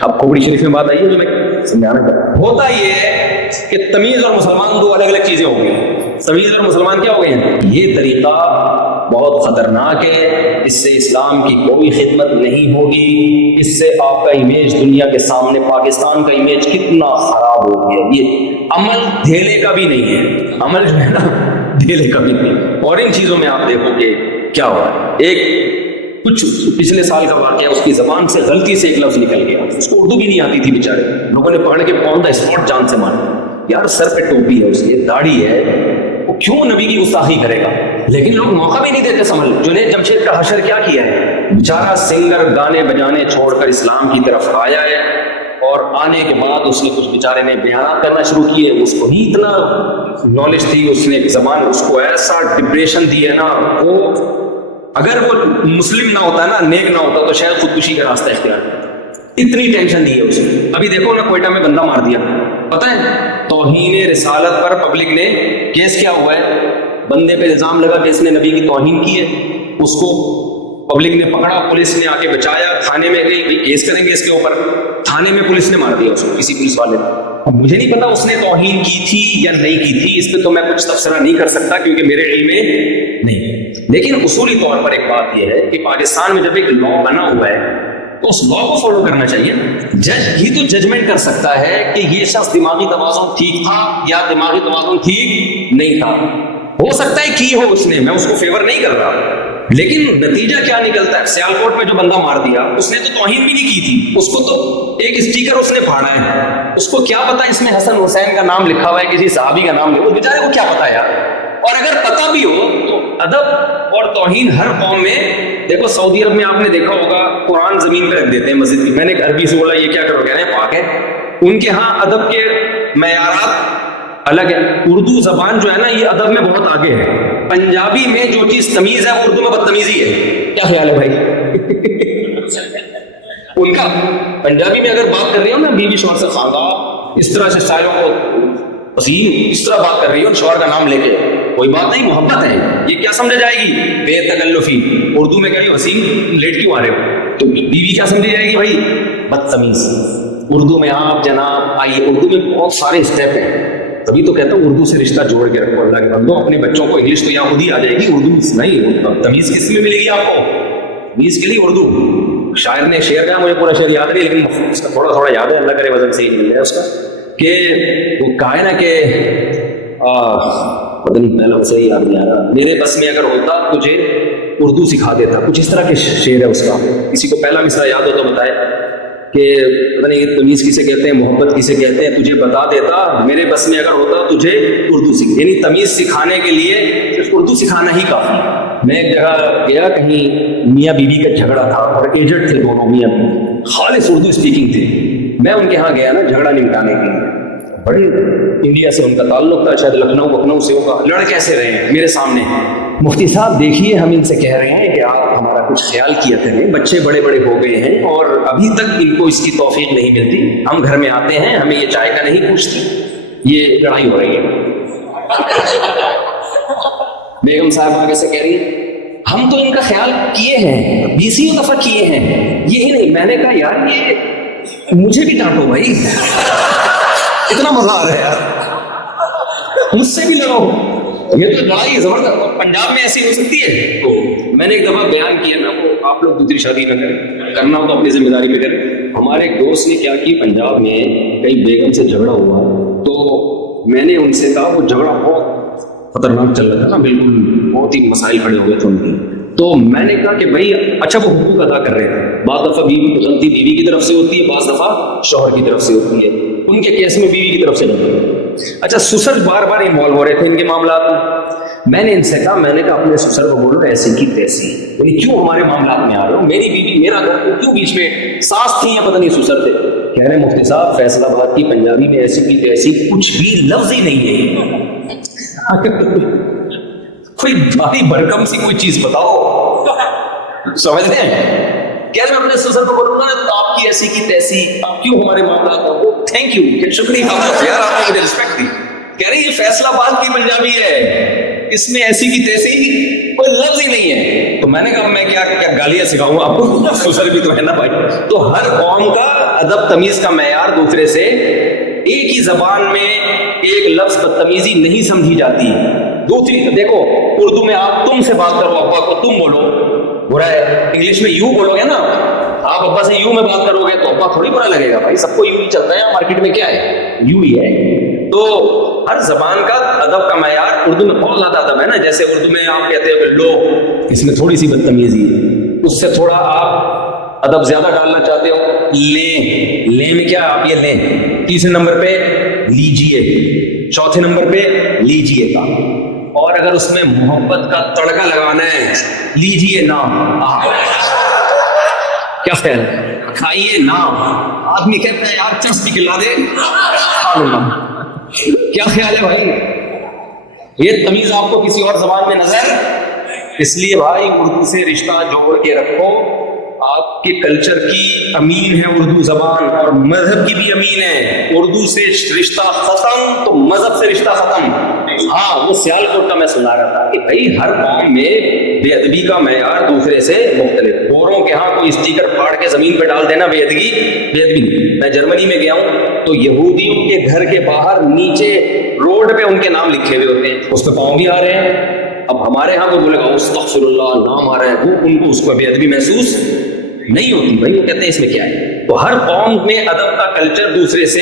اب کھوپڑی شریف میں بات آئی ہے جو میں سمجھانا چاہتا ہوں. ہوتا یہ ہے کہ تمیز اور مسلمان دو الگ الگ چیزیں ہو گئی. تمیز اور مسلمان کیا ہو گئے ہیں؟ یہ طریقہ بہت خطرناک ہے، اس سے اسلام کی کوئی خدمت نہیں ہوگی، اس سے آپ کا امیج دنیا کے سامنے، پاکستان کا امیج کتنا خراب ہو گیا. یہ عمل دھیلے کا بھی نہیں ہے، عمل جو ہے نا دھیلے کا بھی نہیں. اور ان چیزوں میں آپ دیکھو کہ کیا ہوا ہے. ایک کچھ پچھلے سال کا واقعہ، اس کی زبان سے غلطی سے ایک لفظ نکل گیا، اس کو اردو بھی نہیں آتی تھی بیچارے، لوگوں نے پکڑ کے آن دا اسپاٹ جان سے مارا. یار سر پہ ٹوپی ہے اس کی، داڑھی ہے، وہ کیوں نبی کی گستاخی کرے گا؟ لیکن لوگ موقع بھی نہیں دیتے سمجھ. جنید جمشید کا حشر کیا کیا ہے؟ بیچارہ سنگر گانے بجانے چھوڑ کر اسلام کی طرف آیا ہے، اور آنے کے بعد اس نے کچھ بیچارے نے بیانات کرنا شروع کیے. اس کو ہی اتنا نالج تھی، اس نے زبان اس کو ایسا ڈپریشن دی ہے نا، وہ اگر وہ مسلم نہ ہوتا نا، نیک نہ ہوتا، تو شاید خودکشی کا راستہ اختیار کرتا. اتنی ٹینشن دی ہے اسے. ابھی دیکھو نا کوئٹہ میں بندہ مار دیا، پتہ ہے توہین رسالت پر پبلک نے کیس کیا ہوا ہے، بندے پہ الزام لگا کہ اس نے نبی کی توہین کی ہے. اس کو پبلک نے پکڑا، پولیس نے آ کے بچایا، تھانے میں گئی، کیس کریں گے اس کے اوپر. تھانے میں پولیس نے مار دیا اس کو، کسی پولیس والے نے. اب مجھے نہیں پتا اس نے توہین کی تھی یا نہیں کی تھی، اس پہ تو میں کچھ تبصرہ نہیں کر سکتا کیونکہ میرے علم میں نہیں. لیکن اصولی طور پر ایک بات یہ ہے کہ پاکستان میں جب ایک لا بنا ہوا ہے تو اس لا کو فالو کرنا چاہیے. جج ہی تو ججمنٹ کر سکتا ہے کہ یہ شخص دماغی توازن ٹھیک تھا یا دماغی توازن ٹھیک نہیں تھا. ہو سکتا ہے کی ہو اس نے، میں اس کو فیور نہیں کر رہا، لیکن نتیجہ کیا نکلتا ہے؟ سیالکوٹ میں جو بندہ مار دیا اس نے تو توہین بھی نہیں کی تھی، اس کو تو ایک اسٹیکر اس نے پھاڑا ہے. اس کو کیا پتا اس میں حسن حسین کا نام لکھا ہوا ہے، کسی صحابی کا نام لکھا، اس بیچارے کو کیا پتا ہے یار. اور اگر پتا بھی ہو تو ادب اور توہین ہر قوم میں. دیکھو سعودی عرب میں آپ نے دیکھا ہوگا قرآن زمین پہ رکھ دیتے ہیں مسجد کی. میں نے ایک عربی سے بولا یہ کیا کرو، کہہ رہے ہیں پاک ہے. ان کے ہاں ادب کے معیارات الگ ہے. اردو زبان جو ہے نا یہ ادب میں بہت آگے ہے. پنجابی میں جو چیز تمیز ہے وہ اردو میں بدتمیزی ہے. کیا خیال ہے بھائی؟ ان کا پنجابی میں اگر بات کر رہی ہو نا بیوی شوہر سے خاندان، اس طرح سے شاعروں کو عظیم اس طرح بات کر رہی ہو شوہر کا نام لے کے، کوئی بات نہیں، محبت ہے. یہ کیا سمجھا جائے گی؟ بے تکلفی. اردو میں کہی حسین لیٹ کیوں آ رہے ہو، تو بیوی کیا سمجھی جائے گی بھائی؟ بدتمیز. اردو میں آپ جناب آئیے، اردو میں بہت سارے اسٹیپ ہیں. تبھی تو کہتا ہوں اردو سے رشتہ جوڑ کے رکھو اللہ کے بندو. اپنے بچوں کو انگلش تو یہاں خود ہی آ جائے گی، اردو نہیں. تمیز کس میں ملے گی آپ کو؟ تمیز کے لیے اردو. شاعر نے شعر کہا، مجھے پورا شعر یاد نہیں لیکن اس کا تھوڑا تھوڑا یاد ہے، اللہ کرے وزن صحیح مل جائے اس کا، کہ وہ کہا ہے نا کہ پتہ نہیں پہلا صحیح یاد نہیں آ رہا، میرے بس میں اگر ہوتا تجھے اردو سکھا دیتا. کچھ اس طرح کے شعر ہے اس کا. کسی کو پہلا مصرع یاد ہو تو بتائے کہ پتہ نہیں تمیز کسے کہتے ہیں، محبت کسے کہتے ہیں، تجھے بتا دیتا میرے بس میں اگر ہوتا تجھے اردو سکھ. یعنی تمیز سکھانے کے لیے صرف اردو سکھانا ہی کافی. میں ایک جگہ گیا، کہیں میاں بیوی کا جھگڑا تھا اور ایجڈ تھے دونوں میاں بیوی، خالص اردو اسپیکنگ تھے. میں ان کے ہاں گیا نا جھگڑا نمٹانے کے لیے. بڑے انڈیا سے ان کا تعلق تھا، شاید لکھنؤ سے ہوگا. لڑ کیسے رہے ہیں میرے سامنے، مفتی صاحب دیکھیے ہم ان سے کہہ رہے ہیں کہ آپ ہمارا کچھ خیال کیا کریں، بچے بڑے بڑے ہو گئے ہیں اور ابھی تک ان کو اس کی توفیق نہیں ملتی. ہم گھر میں آتے ہیں، ہمیں یہ چائے کا نہیں پوچھتی. یہ لڑائی ہو رہی ہے. بیگم صاحب آگے سے کہہ رہی ہے ہم تو ان کا خیال کیے ہیں، 20 دفعہ کیے ہیں، یہی نہیں. میں نے کہا یار یہ مجھے بھی ڈانٹو بھائی، اتنا مزہ آ رہا ہے یار، مجھ سے بھی لڑو. یہ تو لڑائی زبردست پنجاب میں ایسی ہو سکتی ہے. تو میں نے ایک دفعہ بیان کیا نا، وہ آپ لوگ دوسری شادی نہ کریں، کرنا ہو تو اپنی ذمہ داری پہ کریں. ہمارے ایک دوست نے کیا کی، پنجاب میں کئی بیگم سے جھگڑا ہوا تو میں نے ان سے کہا، وہ جھگڑا بہت خطرناک چل رہا تھا نا، بالکل بہت ہی مسائل کھڑے ہو گئے تھے ان کے. تو میں نے کہا کہ بھائی اچھا وہ حقوق ادا کر رہے ہیں. بعض دفعہ غلطی بیوی کی طرف سے ہوتی ہے، بعض دفعہ شوہر کی طرف سے ہوتی ہے. ان کے کیس میں بیوی کی طرف سے نہیں. اچھا سسر بار بار انوالو ہو رہے تھے ان کے معاملات میں. میں نے ان سے کہا، میں نے کہا اپنے سسر کو بولو ایسی کی تیسی، یعنی کیوں ہمارے معاملات میں آ رہے ہو؟ میری بیوی میرا گھر کیوں بیچ میں؟ ساس تھی یا پتہ نہیں سسر تھے. کہہ رہے مفتی صاحب فیصل آباد کی پنجابی میں ایسی کی تیسی کچھ بھی لفظ ہی نہیں ہے. کوئی بھاری بھرکم سی کوئی چیز بتاؤ، سمجھ رہے ہیں؟ کہہ رہے میں اپنے سسر کو بولوں گا نا تو آپ کی ایسی کی تیسی، آپ کیوں ہمارے معاملات میں؟ تھینک یو، شکریہ، آپ کو یار آپ نے مجھے رسپیکٹ دی. کہہ رہے یہ فیصل آباد کی پنجابی ہے، اس میں ایسی کی تیسی کوئی لفظ ہی نہیں ہے. تو میں نے کہا میں کیا گالیاں سکھاؤں آپ کو, سسر بھی تو ہے نا بھائی. تو ہر قوم کا ادب تمیز کا معیار دوسرے سے, ایک ہی زبان میں ایک لفظ بدتمیزی نہیں سمجھی جاتی. دوسری دیکھو, اردو میں آپ تم سے بات کرو, ابا کو تم بولو, برا ہے. انگلش میں یو بولو گے نا, آپ ابا سے یو میں بات کرو گے تو ابا تھوڑی برا لگے گا بھائی, سب کو یو ہی چلتا ہے, مارکیٹ میں کیا ہے, یو ہی ہے. تو ہر زبان کا ادب کا معیار, اردو میں بہت زیادہ ادب ہے نا. جیسے اردو میں آپ کہتے ہو کہ لو, اس میں تھوڑی سی بدتمیزی ہے, اس سے تھوڑا آپ ادب زیادہ ڈالنا چاہتے ہو, لیں, لیں میں کیا, آپ یہ لیں. تیسرے نمبر پہ لیجیے, چوتھے نمبر پہ لیجیے گا. اور اگر اس میں محبت کا تڑکا لگانا ہے, لیجیے نا, کیا خیال ہے, کھائیے نا. آدمی کہتا ہے یار چس بھی کھلا دے, کیا خیال ہے بھائی؟ یہ تمیز آپ کو کسی اور زبان میں نظر. اس لیے بھائی اردو سے رشتہ جوڑ کے رکھو. آپ کے کلچر کی امین ہے اردو زبان, اور مذہب کی بھی امین ہے. اردو سے رشتہ ختم تو مذہب سے رشتہ ختم. ہاں, وہ سیالکوٹ کا میں سنا رہا تھا کہ بھائی ہر قوم میں بے ادبی کا معیار دوسرے سے مختلف. گوروں کے ہاں کوئی اسٹیکر پھاڑ کے زمین پہ ڈال دینا بے ادبی, بے ادبی. میں جرمنی میں گیا ہوں تو یہودیوں کے گھر کے باہر نیچے روڈ پہ ان کے نام لکھے ہوئے ہوتے ہیں, اس پہ پاؤں بھی آ رہے ہیں. اب ہمارے ہاں کو بولے گا استغفر اللہ, نام آ رہا ہے, وہ ان کو اس کو بے ادبی محسوس نہیں ہوتی. بھائی وہ کہتے ہیں اس میں کیا ہے. تو ہر قوم میں ادب کا کلچر دوسرے سے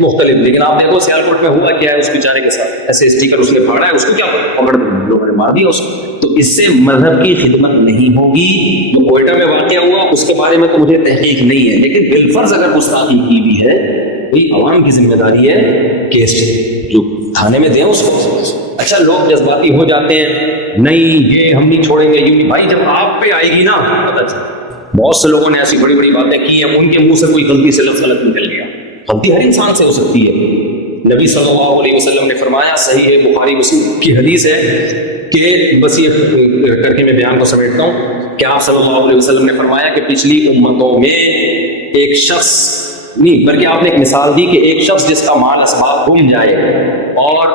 مختلف. لیکن آپ دیکھو سیالکوٹ میں ہوا کیا ہے اس بیچارے کے ساتھ, ایسے اسٹیکر اس نے پھاڑا ہے, اس کو کیا پکڑ لوگوں نے مار دیا اس کو. تو اس سے مذہب کی خدمت نہیں ہوگی. جو کوئٹہ میں واقعہ ہوا اس کے بارے میں تو مجھے تحقیق نہیں ہے, لیکن بالفرض اگر گستاخی کی بھی ہے, وہی عوام کی ذمہ داری ہے کیس جو تھانے میں دیں اس کو. اچھا لوگ جذباتی ہو جاتے ہیں, نہیں یہ ہم نہیں چھوڑیں گے, یہ بھائی جب آپ پہ آئے گی نا پتہ چلے. بہت سے لوگوں نے ایسی بڑی بڑی باتیں کی ہیں, ان کے منہ سے کوئی غلطی سے لفظ غلط نکل گیا. غلطی ہر انسان سے ہو سکتی ہے. نبی صلی اللہ علیہ وسلم نے فرمایا, صحیح ہے بخاری مسلم کی حدیث ہے کہ بس یہ کر کے میں بیان کو سمیٹتا ہوں کہ آپ صلی اللہ علیہ وسلم نے فرمایا کہ پچھلی امتوں میں ایک شخص نہیں بلکہ آپ نے ایک مثال دی کہ ایک شخص جس کا مال اسباب گم جائے اور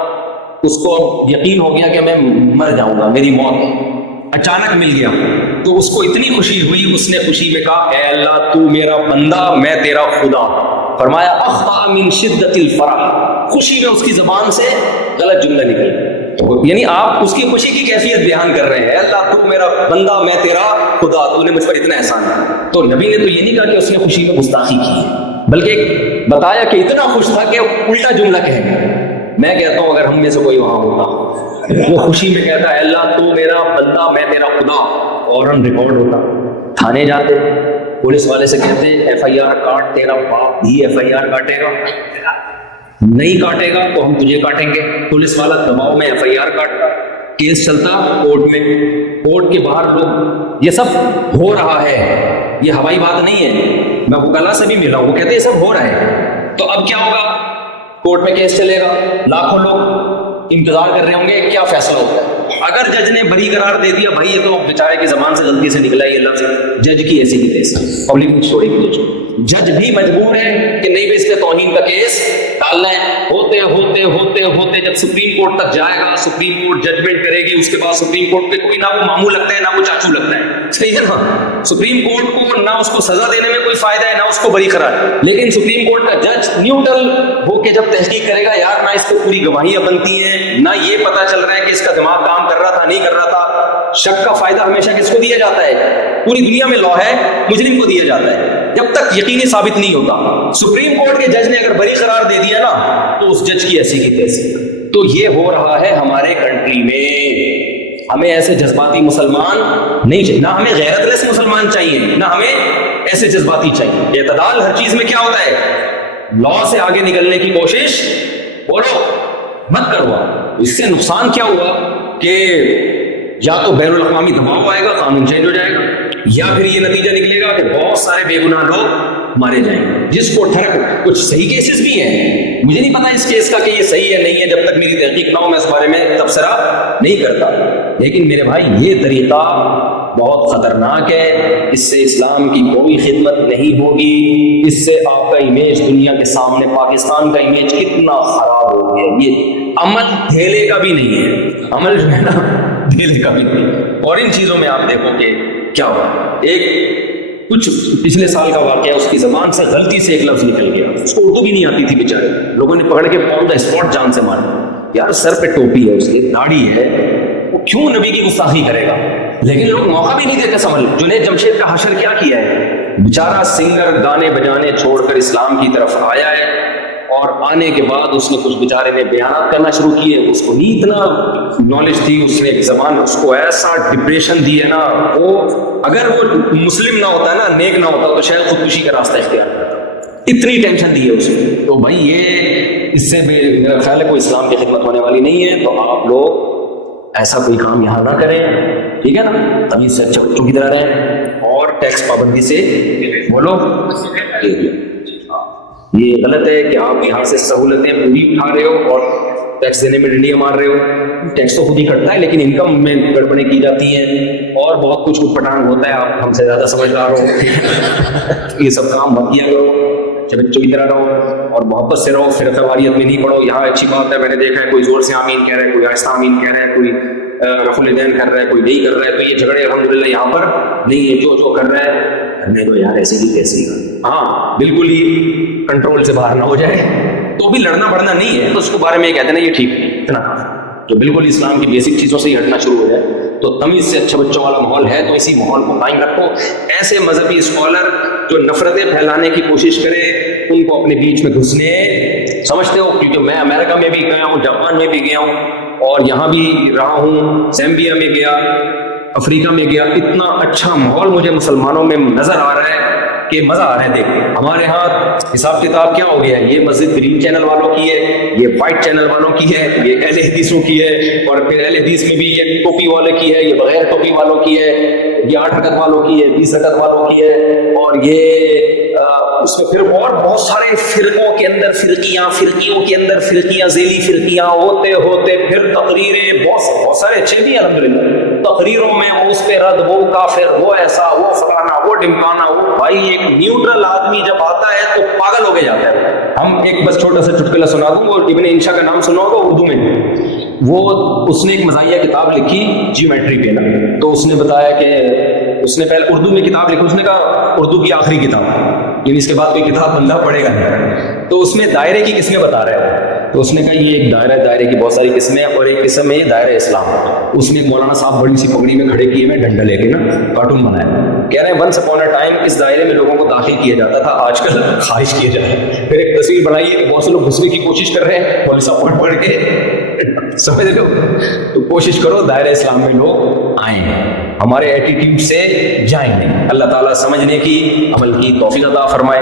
اس کو یقین ہو گیا کہ میں مر جاؤں گا, میری موت اچانک مل گیا, تو اس کو اتنی خوشی ہوئی, اس نے خوشی میں کہا اے اللہ تو میرا بندہ میں تیرا خدا. فرمایا اخطا من شدت الفرح, خوشی میں اس کی زبان سے غلط جملہ نکل. یعنی آپ اس کی خوشی کی کیفیت بیان کر رہے ہیں, اللہ تو میرا بندہ میں تیرا خدا, تو نے مجھ پر اتنا احسان ہے. تو نبی نے تو یہ نہیں کہا کہ اس نے خوشی میں گستاخی کی ہے, بلکہ بتایا کہ اتنا خوش تھا کہ الٹا جملہ کہہ گیا. میں کہتا ہوں اگر ہم میں سے کوئی وہاں ہوتا, وہ خوشی میں کہتا ہے اللہ تو میرا بندہ میں تیرا خدا, فوراً ریکارڈ ہوتا, تھانے جاتے, پولیس والے سے کہتے ایف آئی آر کاٹ, تیرا باپ بھی ایف آئی آر کاٹے گا, نہیں کاٹے گا تو ہم تجھے کاٹیں گے. پولیس والا دباؤ میں ایف آئی آر کاٹتا, کیس چلتا کورٹ میں, کورٹ کے باہر لوگ یہ سب ہو رہا ہے, یہ ہوائی بات نہیں ہے. میں وکلا سے بھی ملا ہوں, وہ کہتے ہیں یہ سب ہو رہا ہے. تو اب کیا ہوگا, کورٹ میں کیس چلے گا, لاکھوں لوگ انتظار کر رہے ہوں گے کیا فیصلہ ہوتا ہے. اگر جج نے بری قرار دے دیا, بھائی یہ تو بیچارے کی زبان سے غلطی سے نکلا یہ لفظ, جج کی ایسی کی تیسی, پبلک میں چھوڑی گئی. جج بھی مجبور ہے کہ نہیں اس پہ توہین کا کیس ڈالنا ہے. ہوتے ہوتے ہوتے ہوتے جب سپریم کورٹ تک جائے گا, سپریم کورٹ ججمنٹ کرے گی, اس کے بعد سپریم کورٹ پہ کوئی نہ وہ ماموں لگتا ہے نہ وہ چاچو لگتا ہے, صحیح ہے نا. سپریم کورٹ کو نہ اس کو سزا دینے میں کوئی فائدہ ہے نہ اس کو بری قرار, لیکن سپریم کورٹ کا جج نیوٹرل ہو کے جب تحقیق کرے گا, یار نہ اس کو پوری گواہیاں بنتی ہیں, نہ یہ پتا چل رہا ہے کہ اس کا دماغ کام کر رہا تھا نہیں کر رہا تھا. شک کا فائدہ ہمیشہ کس کو دیا جاتا ہے, پوری دنیا میں لا ہے مجرم کو دیا جاتا ہے جب تک یقینی ثابت نہیں ہوتا. سپریم کورٹ کے جج نے اگر بری قرار دے دیا نا تو اس جج کی ایسی کی تیسی. تو یہ ہو رہا ہے ہمارے کنٹری میں. ہمیں ایسے جذباتی مسلمان نہیں چاہیے, نہ ہمیں غیرت لیس مسلمان چاہیے, نہ ہمیں ایسے جذباتی چاہیے. اعتدال ہر چیز میں کیا ہوتا ہے, لا سے آگے نکلنے کی کوشش بولو مت کرو. اس سے نقصان کیا ہوا کہ یا تو بین الاقوامی دباؤ آئے گا, قانون چینج ہو جائے گا, یا پھر یہ نتیجہ نکلے گا کہ بہت سارے بے گناہ لوگ مارے جائیں گے. جس کو ٹھڑک کچھ صحیح کیسز بھی ہیں, مجھے نہیں پتا اس کیس کا کہ یہ صحیح ہے نہیں ہے, جب تک میری تحقیق نہ ہو میں اس بارے میں تبصرہ نہیں کرتا. لیکن میرے بھائی یہ طریقہ بہت خطرناک ہے, اس سے اسلام کی کوئی خدمت نہیں ہوگی. اس سے آپ کا امیج دنیا کے سامنے, پاکستان کا امیج کتنا خراب ہو گیا. یہ عمل دھیلے کا بھی نہیں ہے, عمل جو ہے نا دل کبھی نہیں. اور ان چیزوں میں آپ دیکھو کہ کیا ہوا. ایک کچھ پچھلے سال کا واقعہ, اس کی زبان سے غلطی سے ایک لفظ نکل گیا, اس کو اردو بھی نہیں آتی تھی بیچارے, لوگوں نے پکڑ کے آن دا اسپاٹ جان سے مارا. یار سر پہ ٹوپی ہے, اس کی داڑھی ہے, وہ کیوں نبی کی گستاخی کرے گا؟ لیکن لوگ موقع بھی نہیں دیتے سمجھ. جنید جمشید کا حشر کیا کیا ہے, بیچارہ سنگر گانے بجانے چھوڑ کر اسلام کی طرف آیا ہے, اور آنے کے بعد اس نے کچھ بیچارے نے بیانات کرنا شروع کیے. اس کو نہیں اتنا نالج تھی, اس نے ایک زبان اس کو ایسا ڈپریشن دی ہے نا, وہ اگر وہ مسلم نہ ہوتا ہے نا, نیک نہ ہوتا تو شاید خودکشی کا راستہ اختیار کرتا. اتنی ٹینشن دی ہے اس کو. تو بھائی یہ اس سے بھی میرا خیال ہے کوئی اسلام کی خدمت ہونے والی نہیں ہے. تو آپ لوگ ایسا کوئی کام یہاں نہ کریں, ٹھیک ہے نا, تمیز سے اچھا بچوں کی طرح رہیں, اور ٹیکس پابندی سے بولو. یہ غلط ہے کہ آپ یہاں سے سہولتیں پوری اٹھا رہے ہو اور ٹیکس دینے میں ڈنڈیاں مار رہے ہو. ٹیکس تو خود ہی کٹتا ہے, لیکن انکم میں گڑبڑیں کی جاتی ہیں, اور بہت کچھ اٹھ پٹانگ ہوتا ہے. آپ ہم سے زیادہ سمجھدار ہو. یہ سب کام مت کیا کرو, بچوں کی طرح رہو اور محبت سے رہو. فرقہ واریت میں نہیں پڑھو. یہاں اچھی بات ہے, میں نے دیکھا ہے کوئی زور سے آمین کہہ رہا ہے, کوئی آہستہ آمین کہہ رہا ہے, کوئی رفع الیدین کر رہا ہے, کوئی نہیں کر رہا ہے. تو یہ جھگڑے الحمدللہ یہاں پر نہیں ہے. جو کر رہا ہے کرنے دو یار, ایسے ہی کیسے. ہاں بالکل ہی کنٹرول سے باہر نہ ہو جائے, تو بھی لڑنا بڑھنا نہیں ہے. تو اس کے بارے میں یہ کہتے ہیں نا, یہ ٹھیک نہیں, اتنا جو بالکل اسلام کی بیسک چیزوں سے ہی ہٹنا شروع ہو جائے. تو تمیز سے اچھا بچوں والا ماحول ہے, تو اسی ماحول کو قائم رکھو. ایسے مذہبی اسکالر جو نفرتیں پھیلانے کی کوشش کرے, ان کو اپنے بیچ میں گھسنے سمجھتے ہو. کیونکہ میں امریکہ میں بھی گیا ہوں, جاپان میں بھی گیا ہوں, اور یہاں بھی رہا ہوں, زیمبیا میں گیا, افریقہ میں گیا. اتنا اچھا ماحول مجھے مسلمانوں میں نظر آ رہا ہے کہ مزہ آ رہا ہے دیکھ کے. ہمارے ہاں حساب کتاب کیا ہو گیا ہے, یہ مسجد گرین چینل والوں کی ہے, یہ وائٹ چینل والوں کی ہے, یہ اہل حدیثوں کی ہے, اور پھر اہل حدیث میں بھی یہ ٹوپی والے کی ہے, یہ بغیر ٹوپی والوں کی ہے, یہ 8 رکعت والوں کی ہے, 20 رکعت والوں کی ہے, اور یہ اس میں پھر اور بہت سارے فرقوں کے اندر فرقیوں کے اندر فرقیاں, ذیلی فرقیاں ہوتے ہوتے پھر تقریریں. بہت سارے اچھے بھی الحمدللہ تقریروں میں اس پہ رد, وہ کافر, وہ ایسا, وہ فلانا, وہ ڈمکانا. وہ بھائی ایک نیوٹرل آدمی جب آتا ہے تو پاگل ہو کے جاتا ہے. ہم ایک بس چھوٹا سا چٹکلا سنا دوں, وہ ابن انشا کا نام سنا ہوگا اردو میں. وہ اس نے ایک مزاحیہ کتاب لکھی جیومیٹری پہ نا. تو اس نے بتایا کہ اس نے پہلے اردو میں کتاب لکھی, اس نے کہا اردو کی آخری کتاب, یعنی اس کے بعد کوئی کتاب بندہ پڑھے گا نہیں. تو اس میں دائرے کی قسمیں بتا رہے ہیں. تو اس نے کہا یہ ایک دائرہ, دائرے کی بہت ساری قسمیں, اور ایک قسم ہے یہ دائرہ اسلام. اس نے مولانا صاحب بڑی سی پگڑی میں کھڑے کیے ہوئے, ڈنڈا لے کے نا کارٹون بنایا. کہہ رہے ہیں ونس اپون اے ٹائم اس دائرے میں لوگوں کو داخل کیا جاتا تھا, آج کل خواہش کیے جاتے ہیں. پھر ایک تصویر بنائی ہے, بہت سے لوگ گھسنے کی کوشش کر رہے ہیں, پولیس اپوائنٹ پڑھ کے, سمجھ لو. تو کوشش کرو دائرہ اسلام میں لوگ آئیں, ہمارے ایٹیٹیوڈ سے جائیں گے. اللہ تعالیٰ سمجھنے کی, عمل کی توفیق عطا فرمائے.